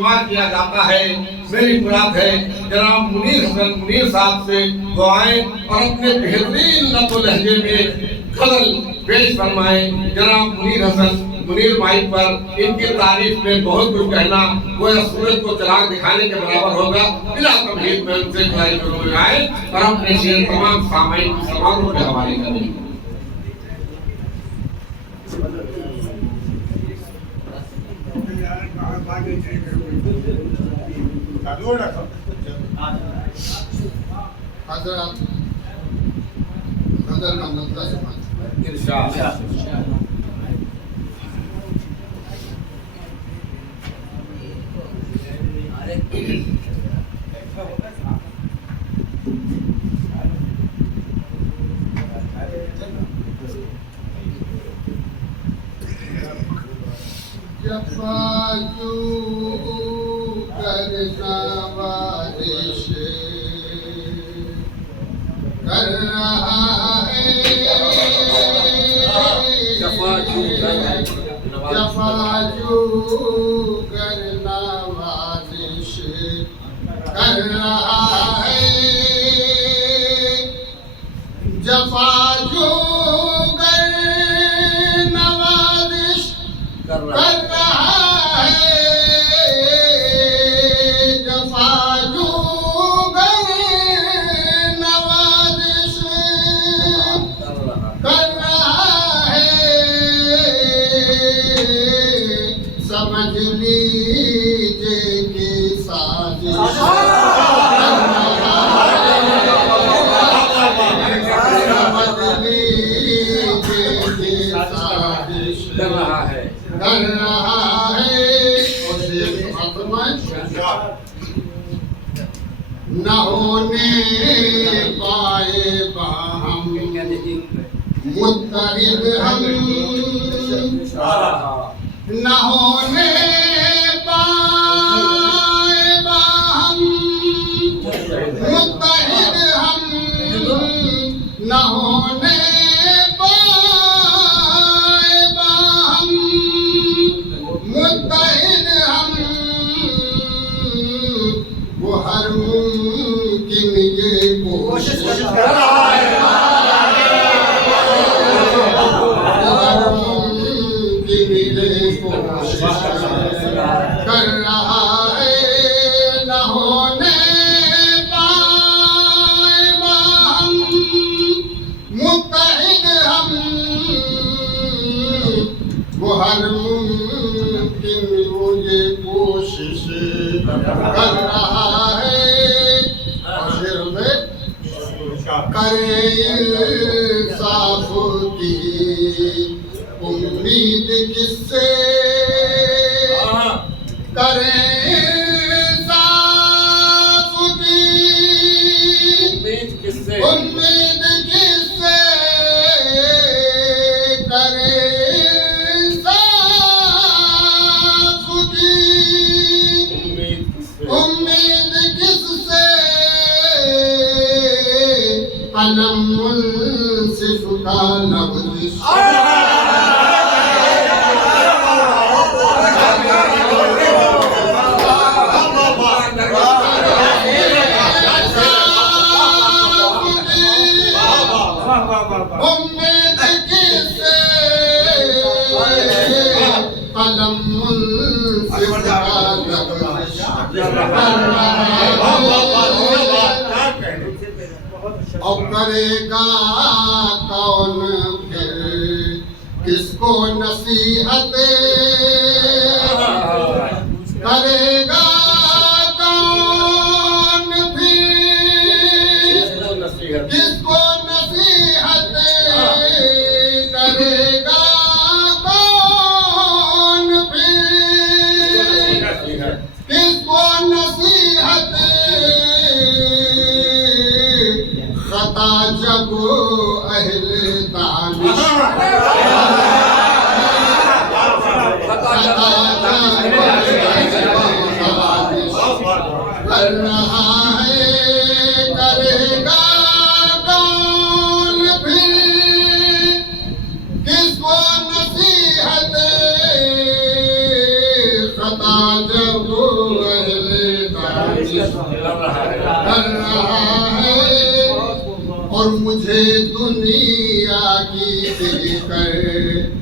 इस्तेमाल किया जाता है। मेरी मुराद है जनाब मुनीर हसन मुनीर साहब से दुआएं और अपने बेहतरीन लफ्ज़ लहजे में गज़ल पेश फरमाएं। जनाब मुनीर हसन मुनीर माइक पर इनकी तारीफ में बहुत कुछ कहना वो सूरज को चराग दिखाने के बराबर होगा। बिला तमहीद में उनसे दुआएं आए और अपने शेर तमाम सामाईन की समारोह के हवाले करें। जफाजू करना वारिश कर रहा है, जफाजू करना वारिश कर रहा है, जफाजू करना वारिश कर रहा है, जफाजू करना वारिश कर रहा है, समझ लीजिए कि साजिश कर रहा है, न होने पाए बाहम मुत्तहिद हम, न होने पाए बाहम मुत्तहिद हम, न होने मुत्तहिद हम, वो हर मुमकिन ये कोशिश कर रहा है, हर मुमकिन ये कोशिश कर रहा है, न होने पाए हम मुत्तहिद हम, वो हर वो ये कोशिश कर रहा है, और में करे इंसाफ की उम्मीद किससे, करे इंसाफ की उम्मीद किससे, उम्मीद किससे, करे उम्मीद किससे, कलम मुंसिफ का लफ्ज़ उम्मीद किससे, कलम मुंसिफ का और करेगा कौन फिर किसको नसीहत, करेगा कौन फिर किसको नसीहत, करेगा कौन फिर किसको नसीहत, खता जब अहले दानिश कर रहा है, करेगा कौन फिर किसको नसीहत, खता जब वो अहले दानिश लग रहा है कर रहा है और मुझे दुनिया की दिल कर